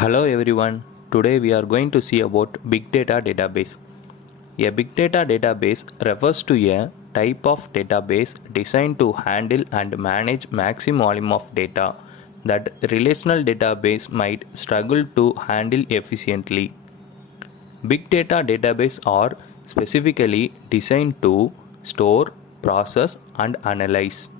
Hello everyone. Today we are going to see about big data database. A big data database refers to a type of database designed to handle and manage maximum volume of data that relational database might struggle to handle efficiently. Big data databases are specifically designed to store, process and analyze.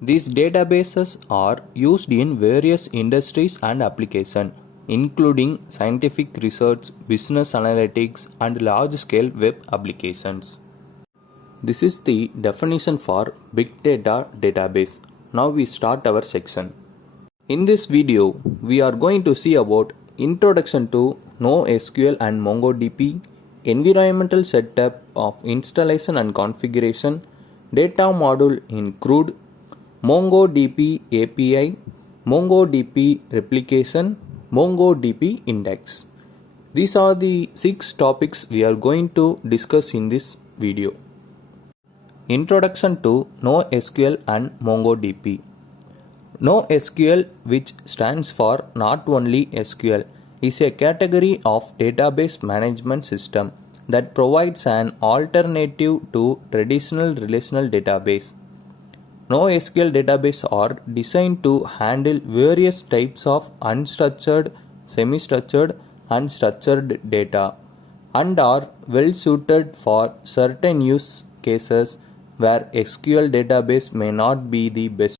These databases are used in various industries and applications, including scientific research, business analytics, and large-scale web applications. This is the definition for big data database. Now we start our section. In this video, we are going to see about introduction to NoSQL and MongoDB, environmental setup of installation and configuration, data module in CRUD, MongoDB API, MongoDB replication, MongoDB index. These are the 6 topics we are going to discuss in this video. Introduction to NoSQL and MongoDB. NoSQL, which stands for Not Only SQL, is a category of database management system that provides an alternative to traditional relational database. NoSQL databases are designed to handle various types of unstructured, semi-structured, and structured data and are well suited for certain use cases where SQL database may not be the best.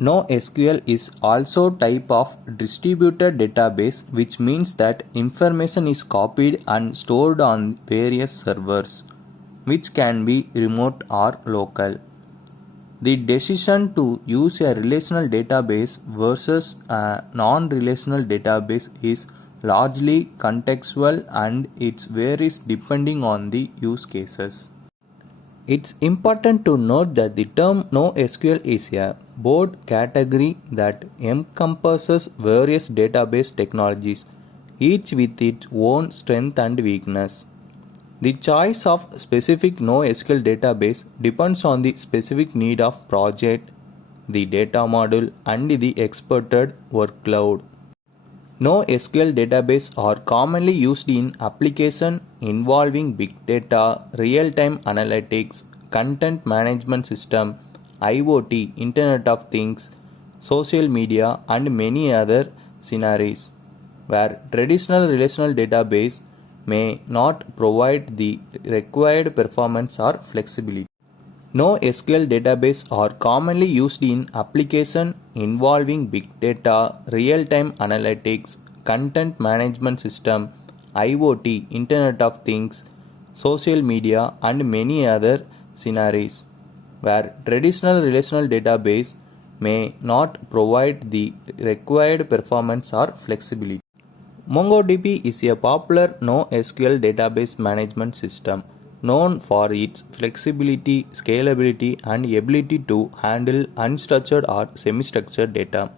NoSQL is also type of distributed database, which means that information is copied and stored on various servers, which can be remote or local. The decision to use a relational database versus a non-relational database is largely contextual and it varies depending on the use cases. It's important to note that the term NoSQL is a broad category that encompasses various database technologies, each with its own strength and weakness. The choice of specific NoSQL database depends on the specific need of project, the data model, and the expected workload. NoSQL databases are commonly used in applications involving big data, real-time analytics, content management system, IoT, Internet of Things, social media, and many other scenarios, where traditional relational database may not provide the required performance or flexibility. NoSQL databases are commonly used in applications involving big data, real-time analytics, content management system, IoT, Internet of Things, social media, and many other scenarios, where traditional relational database may not provide the required performance or flexibility. MongoDB is a popular NoSQL database management system known for its flexibility, scalability, and ability to handle unstructured or semi-structured data.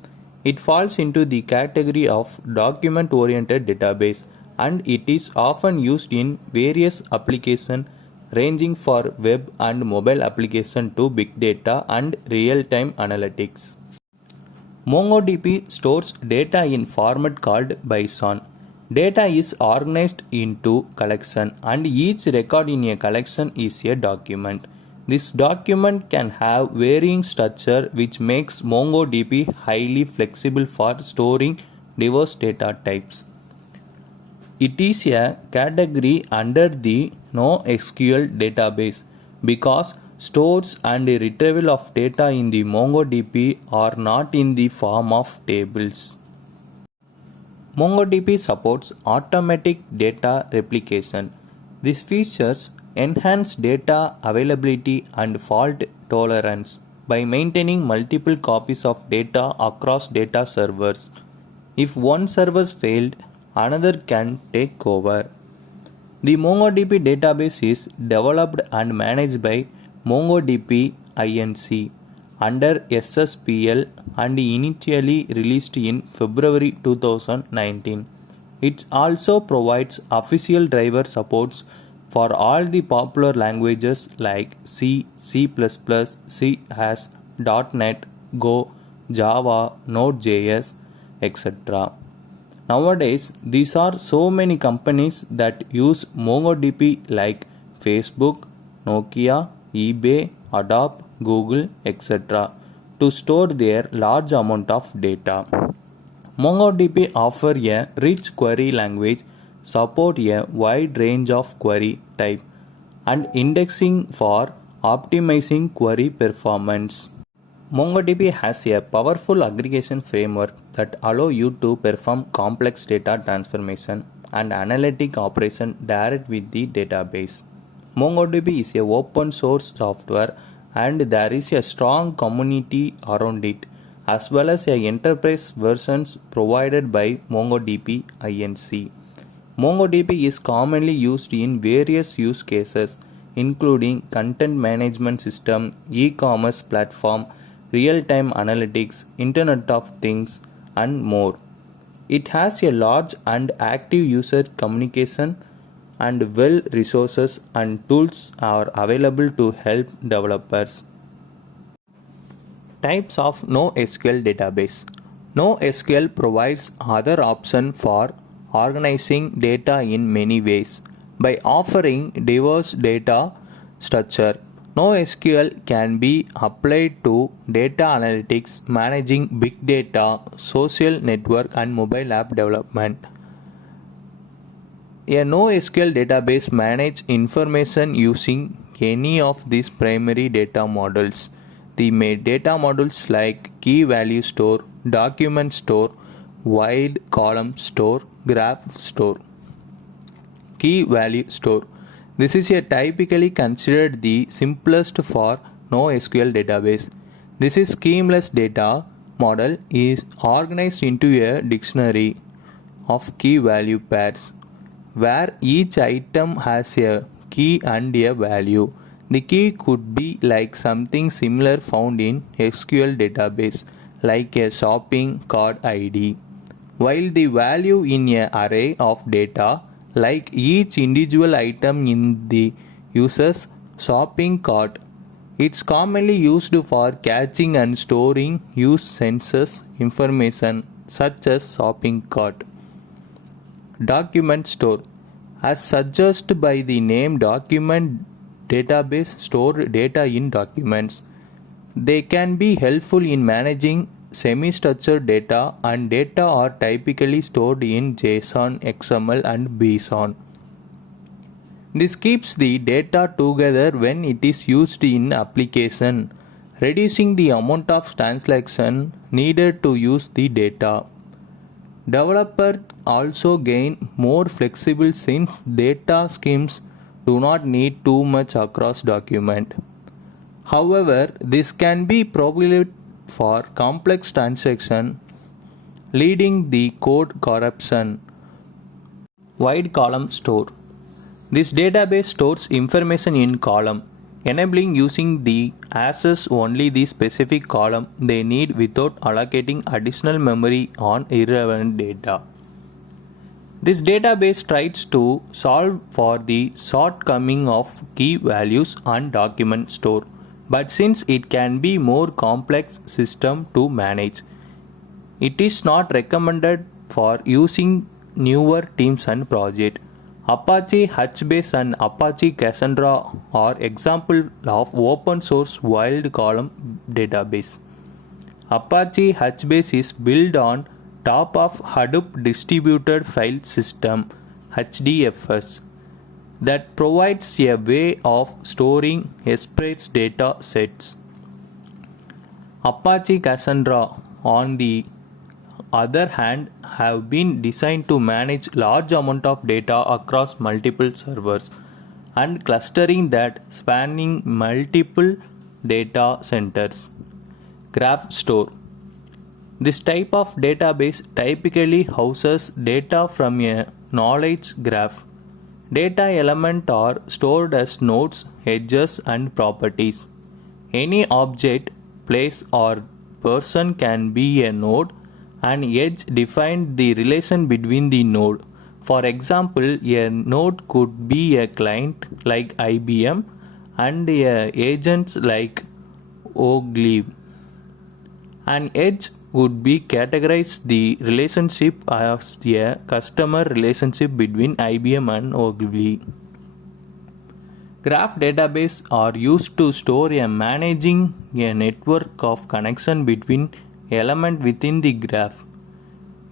It falls into the category of document-oriented database, and it is often used in various applications ranging from web and mobile applications to big data and real-time analytics. MongoDB stores data in format called BISON. Data is organized into collections, and each record in a collection is a document. This document can have varying structure, which makes MongoDB highly flexible for storing diverse data types. It is a category under the NoSQL database because stores and retrieval of data in the MongoDB are not in the form of tables. MongoDB supports automatic data replication. These features enhance data availability and fault tolerance by maintaining multiple copies of data across data servers. If one server failed, another can take over. The MongoDB database is developed and managed by MongoDB Inc. under SSPL and initially released in February 2019. It also provides official driver supports for all the popular languages like C, C++, C#, .NET, Go, Java, Node.js, etc. Nowadays, these are so many companies that use MongoDB like Facebook, Nokia, eBay, Adobe, Google, etc. to store their large amount of data. MongoDB offers a rich query language, support a wide range of query type, and indexing for optimizing query performance. MongoDB has a powerful aggregation framework that allows you to perform complex data transformation and analytic operation direct with the database. MongoDB is a open source software and there is a strong community around it, as well as a enterprise versions provided by MongoDB Inc. MongoDB is commonly used in various use cases including content management system, e-commerce platform, real-time analytics, Internet of Things, and more. It has a large and active user communication and well resources and tools are available to help developers. Types of NoSQL database. NoSQL provides other option for organizing data in many ways. By offering diverse data structure, NoSQL can be applied to data analytics, managing big data, social network and mobile app development. A NoSQL database manages information using any of these primary data models. The main data models like key value store, document store, wide column store, graph store. Key value store. This is a typically considered the simplest for NoSQL database. This is schemaless data model is organized into a dictionary of key value pairs, where each item has a key and a value. The key could be like something similar found in SQL database, like a shopping cart ID, while the value in an array of data, like each individual item in the user's shopping cart. It's commonly used for catching and storing use census information such as shopping cart. Document store. As suggested by the name, document database store data in documents. They can be helpful in managing semi-structured data, and data are typically stored in JSON, XML and BSON. This keeps the data together when it is used in application, reducing the amount of translation needed to use the data. Developers also gain more flexible since data schemes do not need too much across document. However, this can be problematic for complex transactions, leading the code corruption. Wide column store. This database stores information in column, enabling using the access only the specific column they need without allocating additional memory on irrelevant data. This database tries to solve for the shortcoming of key values and document store, but since it can be more complex system to manage, it is not recommended for using newer teams and projects. Apache HBase and Apache Cassandra are examples of open source wide column database. Apache HBase is built on top of Hadoop Distributed File System (HDFS) that provides a way of storing sparse data sets. Apache Cassandra, on the other hand, have been designed to manage large amount of data across multiple servers and clustering that spanning multiple data centers. Graph store. This type of database typically houses data from a knowledge graph. Data elements are stored as nodes, edges, and properties. Any object, place, or person can be a node, and edge define the relation between the node. For example, a node could be a client like IBM and a agent like Ogilvy. An edge would be categorize the relationship as a customer relationship between IBM and OGB. Graph database are used to store and managing a network of connection between elements within the graph.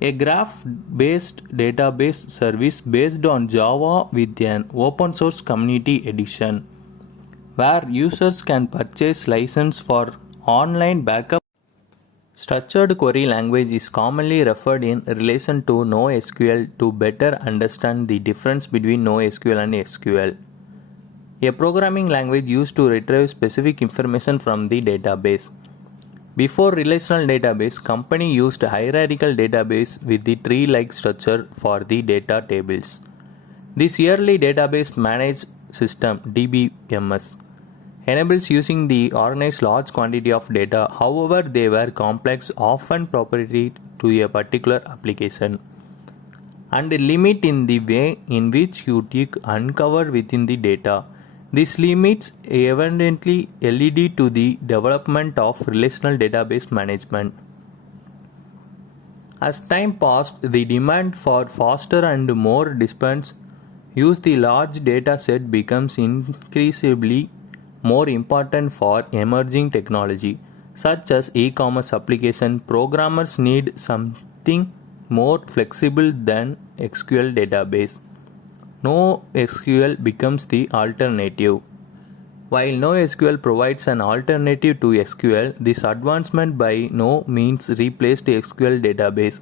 A graph-based database service based on Java with an open source community edition, where users can purchase license for online backup. Structured query language is commonly referred in relation to NoSQL to better understand the difference between NoSQL and SQL. A programming language used to retrieve specific information from the database. Before relational database, company used hierarchical database with the tree-like structure for the data tables. This early database managed system DBMS enables using the organized large quantity of data. However, they were complex, often proprietary to a particular application, and limit in the way in which you uncover within the data. This limits evidently led to the development of relational database management. As time passed, the demand for faster and more dispersed use the large data set becomes increasingly more important for emerging technology, such as e-commerce application. Programmers need something more flexible than SQL database. NoSQL becomes the alternative. While NoSQL provides an alternative to SQL, this advancement by no means replaced SQL database.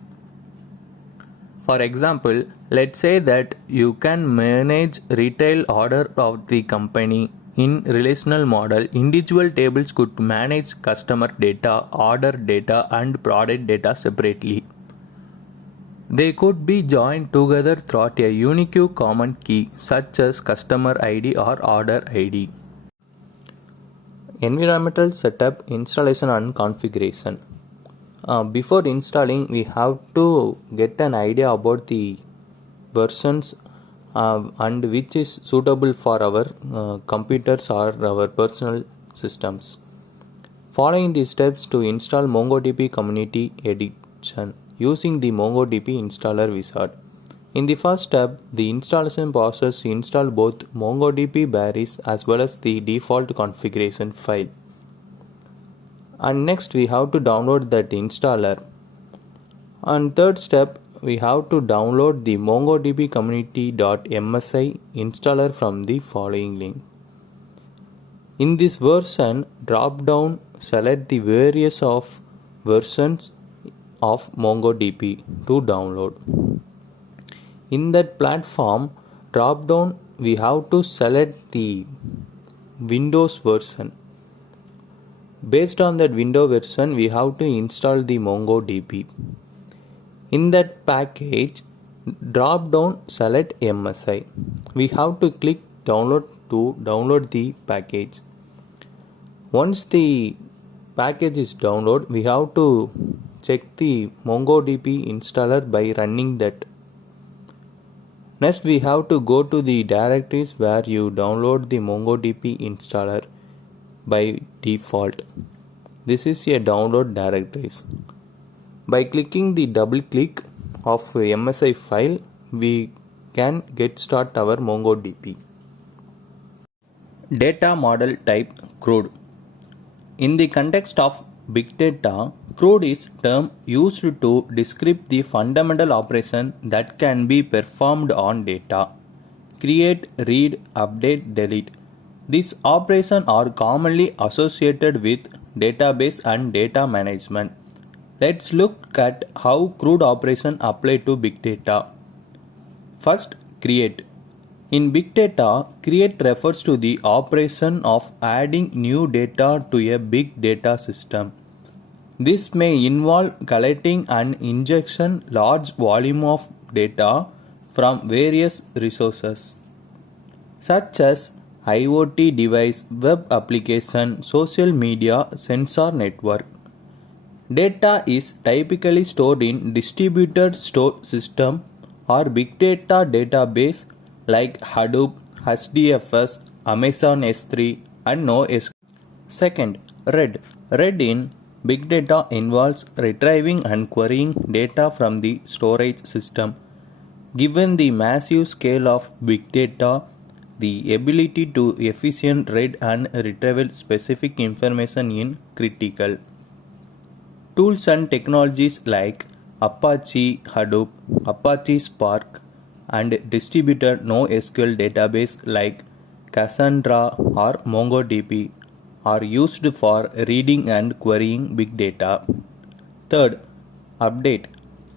For example, let's say that you can manage retail order of the company. In relational model, individual tables could manage customer data, order data, and product data separately. They could be joined together through a unique common key, such as customer ID or order ID. Environmental setup, installation and configuration. Before installing, we have to get an idea about the versions and which is suitable for our computers or our personal systems. Following the steps to install MongoDB Community Edition using the MongoDB installer wizard. In the first step, the installation process install both MongoDB berries as well as the default configuration file. And next we have to download that installer. And third step, we have to download the MongoDB community.msi installer from the following link. In this version drop down, select the various of versions of MongoDB to download. In that platform drop down, we have to select the Windows version. Based on that Windows version, we have to install the MongoDB. In that package drop down, select MSI. We have to click download to download the package. Once the package is downloaded, we have to check the MongoDB installer by running that. Next, we have to go to the directories where you download the MongoDB installer by default. This is a download directories. By clicking the double click of MSI file, we can get start our MongoDB. Data model type CRUD. In the context of big data, CRUD is term used to describe the fundamental operation that can be performed on data. Create, read, update, delete. These operations are commonly associated with database and data management. Let's look at how CRUD operations apply to big data. First, create. In big data, create refers to the operation of adding new data to a big data system. This may involve collecting and ingesting large volume of data from various resources, such as IoT device, web application, social media, sensor network. Data is typically stored in distributed store system or big data database like Hadoop, HDFS, Amazon S3 and NoSQL. Second, read. Read in Big data involves retrieving and querying data from the storage system. Given the massive scale of big data, the ability to efficient read and retrieve specific information is critical. Tools and technologies like Apache Hadoop, Apache Spark, and distributed NoSQL database like Cassandra or MongoDB are used for reading and querying big data. Third, update.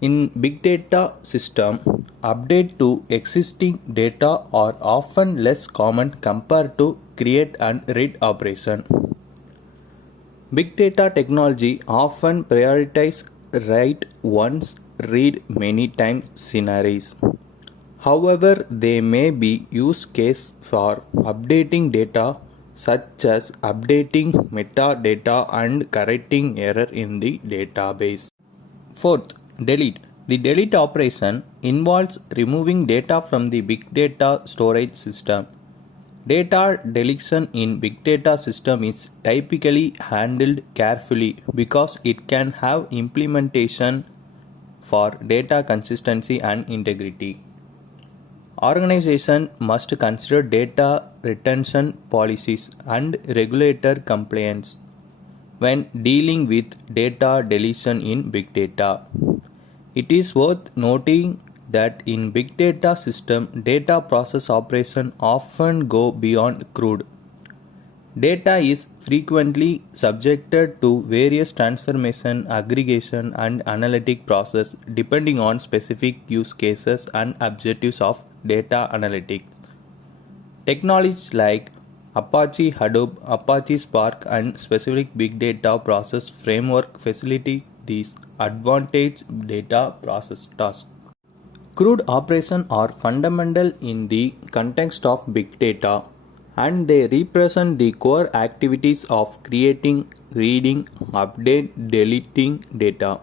In big data system, update to existing data are often less common compared to create and read operation. Big data technology often prioritize write once, read many times scenarios. However, they may be use case for updating data such as updating metadata and correcting error in the database. Fourth, delete. The delete operation involves removing data from the big data storage system. Data deletion in big data system is typically handled carefully because it can have implementation for data consistency and integrity. Organization must consider data retention policies and regulator compliance when dealing with data deletion in big data. It is worth noting that in big data system, data process operation often go beyond CRUD. Data is frequently subjected to various transformation, aggregation, and analytic process depending on specific use cases and objectives of data analytics. Technologies like Apache Hadoop, Apache Spark, and specific big data process framework facilitate these advanced data process tasks. CRUD operations are fundamental in the context of big data, and they represent the core activities of creating, reading, update, deleting data.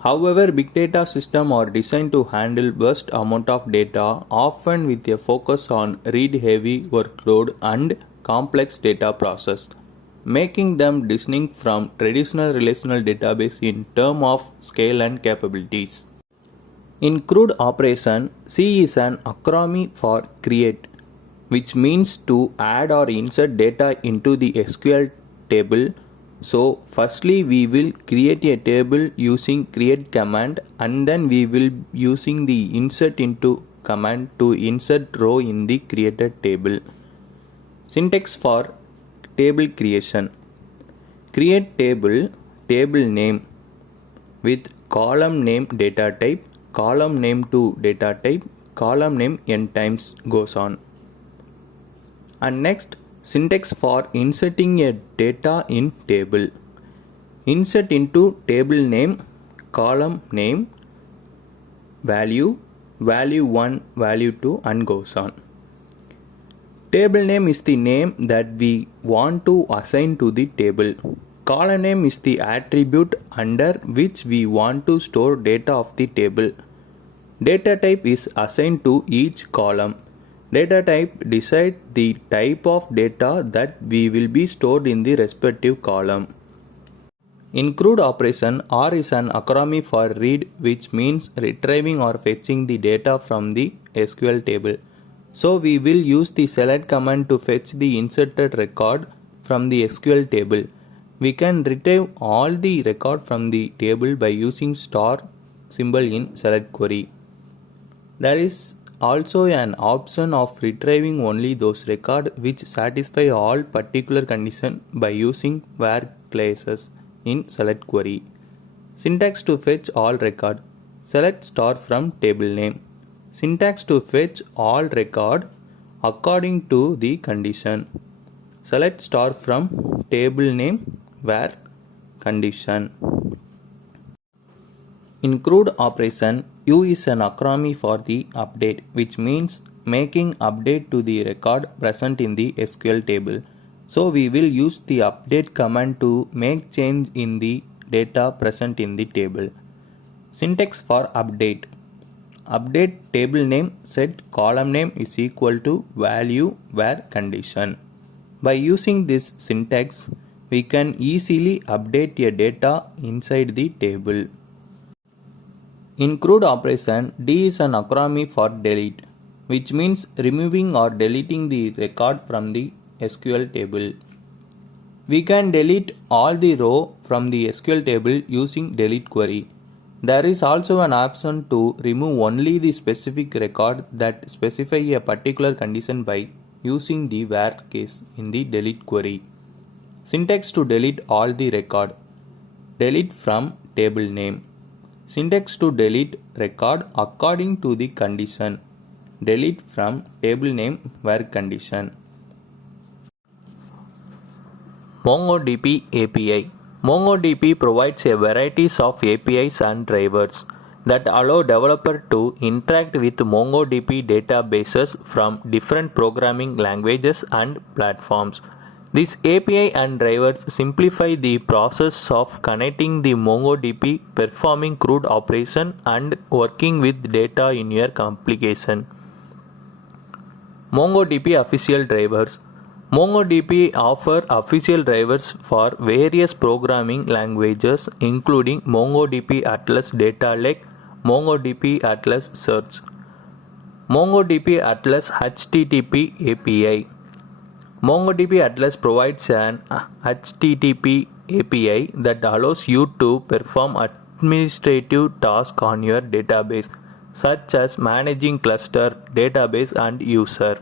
However, big data systems are designed to handle vast amount of data, often with a focus on read-heavy workload and complex data process, making them distinct from traditional relational database in terms of scale and capabilities. In CRUD operation, C is an acronym for create, which means to add or insert data into the SQL table. So firstly we will create a table using create command, and then we will using the insert into command to insert row in the created table. Syntax for table creation. Create table, table name with column name data type, column name to data type, column name n times goes on. And next, syntax for inserting a data in table. Insert into table name, column name, value, value 1, value 2, and goes on. Table name is the name that we want to assign to the table. Column name is the attribute under which we want to store data of the table. Data type is assigned to each column. Data type decides the type of data that we will be stored in the respective column. In CRUD operation, R is an acronym for read, which means retrieving or fetching the data from the SQL table. So we will use the select command to fetch the inserted record from the SQL table. We can retrieve all the record from the table by using star symbol in select query. There is also an option of retrieving only those records which satisfy all particular conditions by using where clauses in select query. Syntax to fetch all record. Select star from table name. Syntax to fetch all record according to the condition. Select star from table name where condition. In CRUD operation, U is an acronym for the update, which means making update to the record present in the SQL table. So we will use the update command to make change in the data present in the table. Syntax for update. Update table name set column name is equal to value where condition. By using this syntax, we can easily update a data inside the table. In CRUD operation, D is an acronym for delete, which means removing or deleting the record from the SQL table. We can delete all the row from the SQL table using delete query. There is also an option to remove only the specific record that specify a particular condition by using the where case in the delete query. Syntax to delete all the record. Delete from table name. Syntax to delete record according to the condition. Delete from table name where condition. MongoDB API. MongoDB provides a variety of APIs and drivers that allow developers to interact with MongoDB databases from different programming languages and platforms. These API and drivers simplify the process of connecting the MongoDB, performing CRUD operation, and working with data in your application. MongoDB official drivers. MongoDB offers official drivers for various programming languages including MongoDB Atlas Data Lake, MongoDB Atlas Search, MongoDB Atlas HTTP API. MongoDB Atlas provides an HTTP API that allows you to perform administrative tasks on your database, such as managing cluster, database, and user.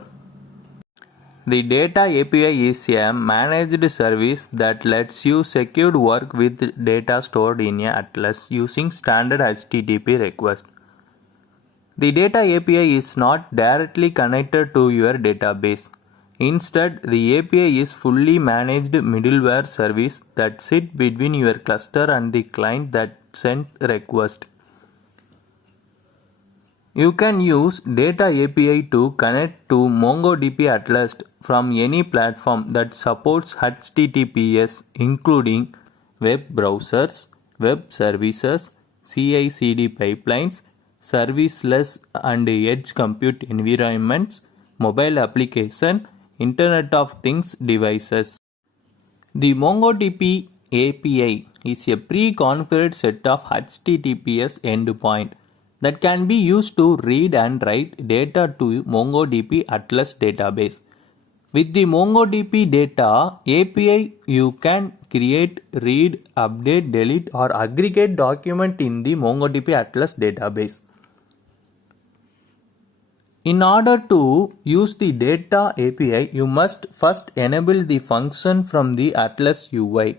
The Data API is a managed service that lets you secure work with data stored in a Atlas using standard HTTP requests. The Data API is not directly connected to your database. Instead, the API is fully managed middleware service that sits between your cluster and the client that sent request. You can use Data API to connect to MongoDB Atlas from any platform that supports HTTPS, including web browsers, web services, CI/CD pipelines, serviceless and edge compute environments, mobile application, Internet of Things devices. The MongoDB API is a pre-configured set of HTTPS endpoints that can be used to read and write data to MongoDB Atlas database. With the MongoDB Data API, you can create, read, update, delete, or aggregate documents in the MongoDB Atlas database. In order to use the Data API, you must first enable the function from the Atlas UI.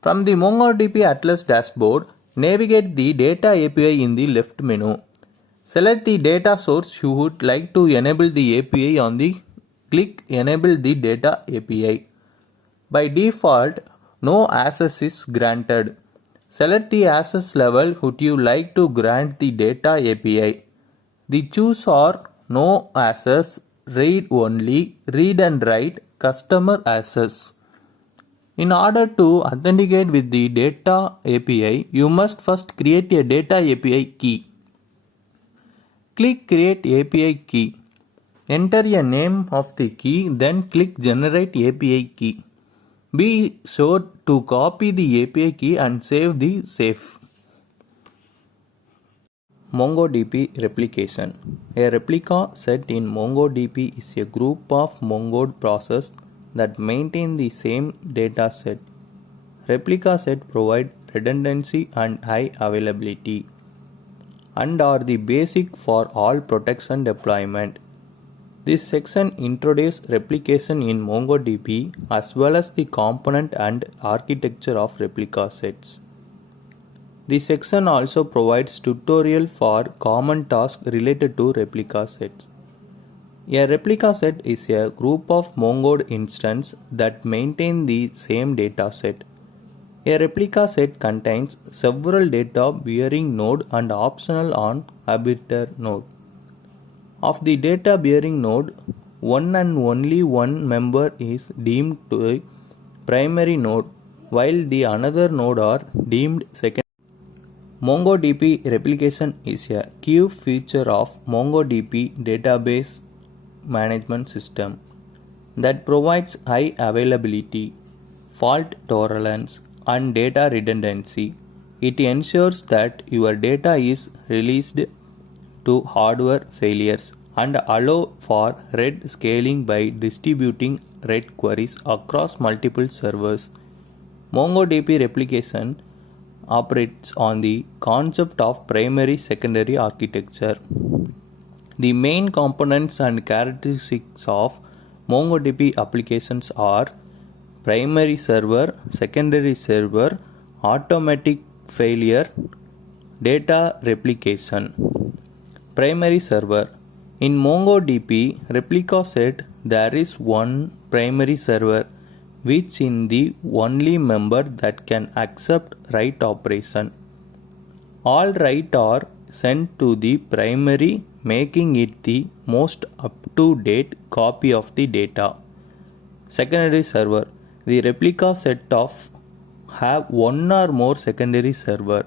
From the MongoDB Atlas dashboard, navigate the Data API in the left menu. Select the data source you would like to enable the API on the click Enable the Data API. By default, no access is granted. Select the access level would you like to grant the Data API. The choose are no access, read only, read and write, customer access. In order to authenticate with the Data API, you must first create a Data API key. Click Create API Key. Enter a name of the key, then click Generate API Key. Be sure to copy the API key and save the safe. MongoDB replication. A replica set in MongoDB is a group of Mongo processes that maintain the same data set. Replica set provide redundancy and high availability and are the basic for all protection deployment. This section introduces replication in MongoDB as well as the component and architecture of replica sets. This section also provides tutorial for common tasks related to replica sets. A replica set is a group of Mongo instances that maintain the same data set. A replica set contains several data bearing node and optional on arbiter node. Of the data bearing node, one and only one member is deemed to the primary node, while the another node are deemed secondary. MongoDB replication is a key feature of MongoDB database management system that provides high availability. fault tolerance, and data redundancy. It ensures that your data is released to hardware failures and allow for RAID scaling by distributing RAID queries across multiple servers. MongoDB replication operates on the concept of primary-secondary architecture. The main components and characteristics of MongoDB applications are primary server, secondary server, automatic failure, data replication. Primary server. In MongoDB replica set, there is one primary server which is the only member that can accept write operation. All write are sent to the primary, making it the most up-to-date copy of the data. Secondary server. The replica set of have one or more secondary server.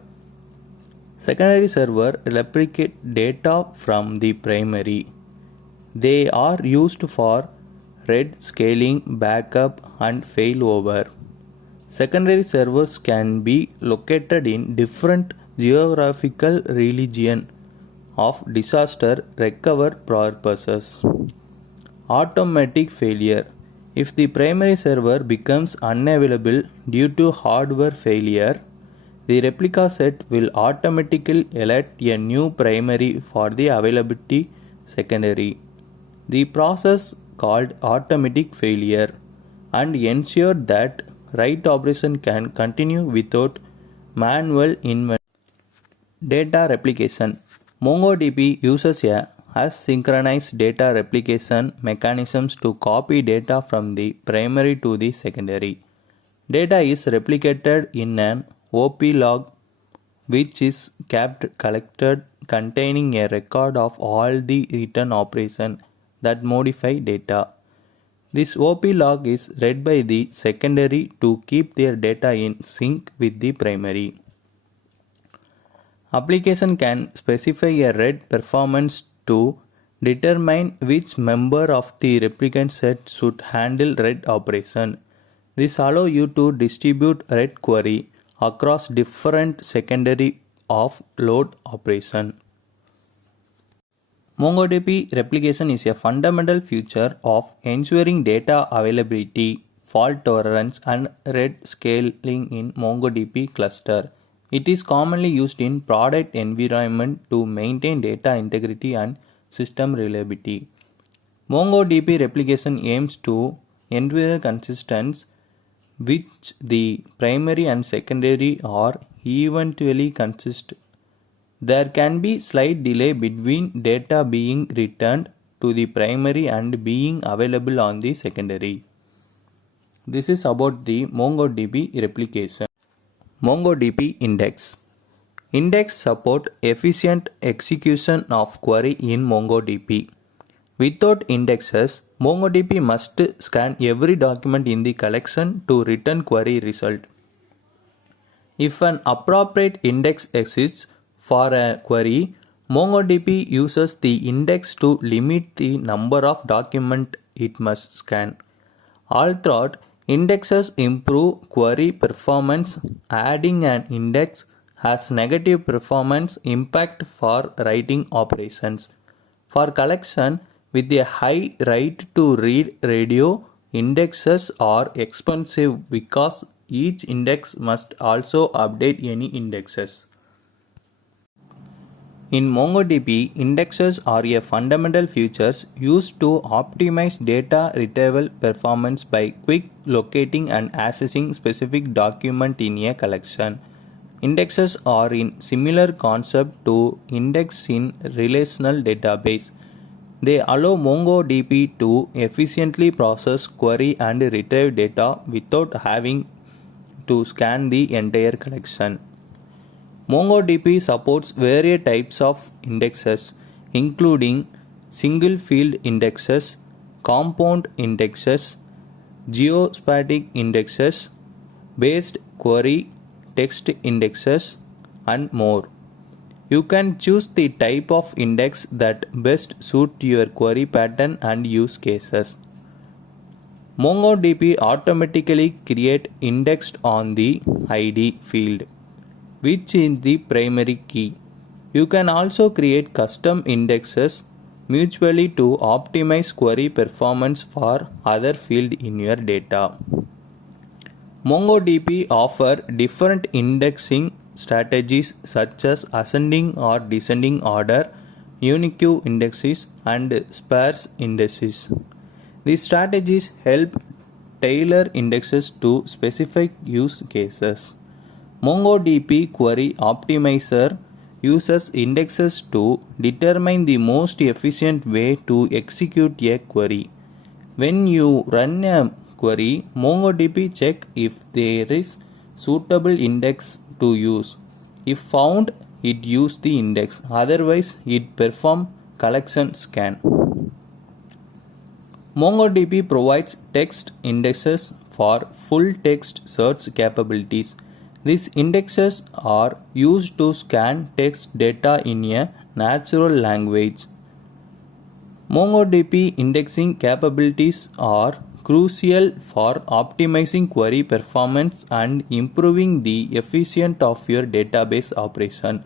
Secondary server replicate data from the primary. They are used for RAID scaling, backup, and failover. Secondary servers can be located in different geographical regions of disaster recovery purposes. Automatic failure. If the primary server becomes unavailable due to hardware failure, the replica set will automatically elect a new primary for the availability secondary. The process called automatic failure and ensure that write operation can continue without manual intervention. Data replication. MongoDB uses a asynchronous data replication mechanisms to copy data from the primary to the secondary. Data is replicated in an OP log which is kept collected containing a record of all the written operations that modify data. This OP log is read by the secondary to keep their data in sync with the primary. Application can specify a RAID performance to determine which member of the replicant set should handle RAID operation. This allows you to distribute RAID query across different secondary of load operation. MongoDB replication is a fundamental feature of ensuring data availability, fault tolerance, and RAID scaling in MongoDB cluster. It is commonly used in product environment to maintain data integrity and system reliability. MongoDB replication aims to ensure consistency which the primary and secondary are eventually consistent. There can be slight delay between data being returned to the primary and being available on the secondary. This is about the MongoDB replication. MongoDB index. Index support efficient execution of query in MongoDB. Without indexes, MongoDB must scan every document in the collection to return query result. If an appropriate index exists for a query, MongoDB uses the index to limit the number of documents it must scan. Although indexes improve query performance, adding an index has negative performance impact for writing operations. For collection with a high write to read ratio, indexes are expensive because each index must also update any indexes. In MongoDB, indexes are a fundamental features used to optimize data retrieval performance by quick locating and accessing specific document in a collection. Indexes are in similar concept to index in relational database. They allow MongoDB to efficiently process, query, and retrieve data without having to scan the entire collection. MongoDB supports various types of indexes, including single field indexes, compound indexes, geospatial indexes, based query text indexes, and more. You can choose the type of index that best suit your query pattern and use cases. MongoDB automatically create indexed on the ID field, which is the primary key. You can also create custom indexes mutually to optimize query performance for other field in your data. MongoDB offers different indexing strategies such as ascending or descending order, unique indexes, and sparse indices. These strategies help tailor indexes to specific use cases. MongoDB Query Optimizer uses indexes to determine the most efficient way to execute a query. When you run a query, MongoDB check if there is suitable index to use. If found, it use the index. Otherwise, it perform collection scan. MongoDB provides text indexes for full text search capabilities. These indexes are used to scan text data in a natural language. MongoDB indexing capabilities are crucial for optimizing query performance and improving the efficiency of your database operation.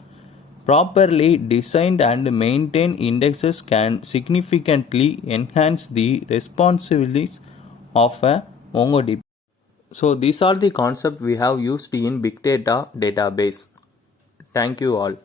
Properly designed and maintained indexes can significantly enhance the responsibilities of a MongoDB. So these are the concepts we have used in Big Data database. Thank you all.